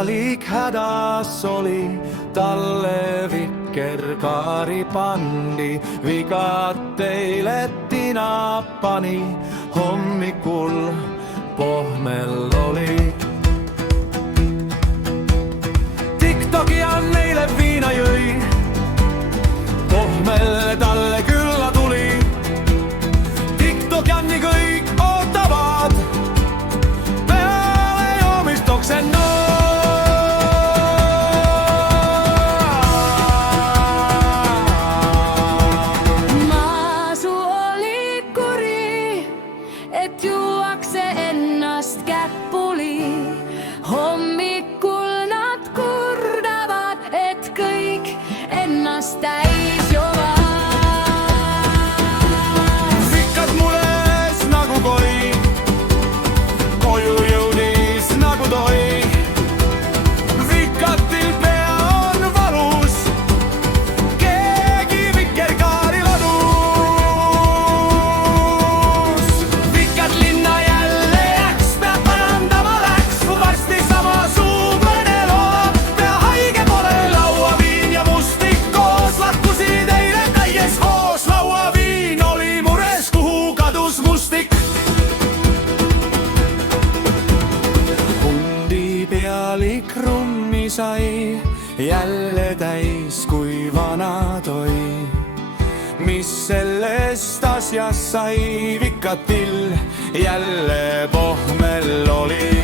pealik hädas oli, talle vikerkaari pandi, vigat teile tina pani, hommikul pohmel oli. TikToki on neile viina jõi, pohmel talle külla tuli. TikTok Janni kõik ootavad, peale joomist oksennab. Maasu oli kuri, et juuakse ennast käppuli. Hommikul nad kurdavad, et kõik ennast täis joovad. Vikkad mules nagu koi, koju jõudis nagu toi. Vikatil pea on valus, keegi vikerkaari ladus. Vikad linna jälle läks, peab parandama läks, varsti sama suu kõne loab. Pea haige pole, lauaviin ja mustik koos lahkusid eile täies hoos. Lauaviin oli mures, kuhu kadus mustik. Hundi pealik rummi sai, jälle täis kui vana toi. Mis sellest asjast sai, Vikatil jälle pohmel oli.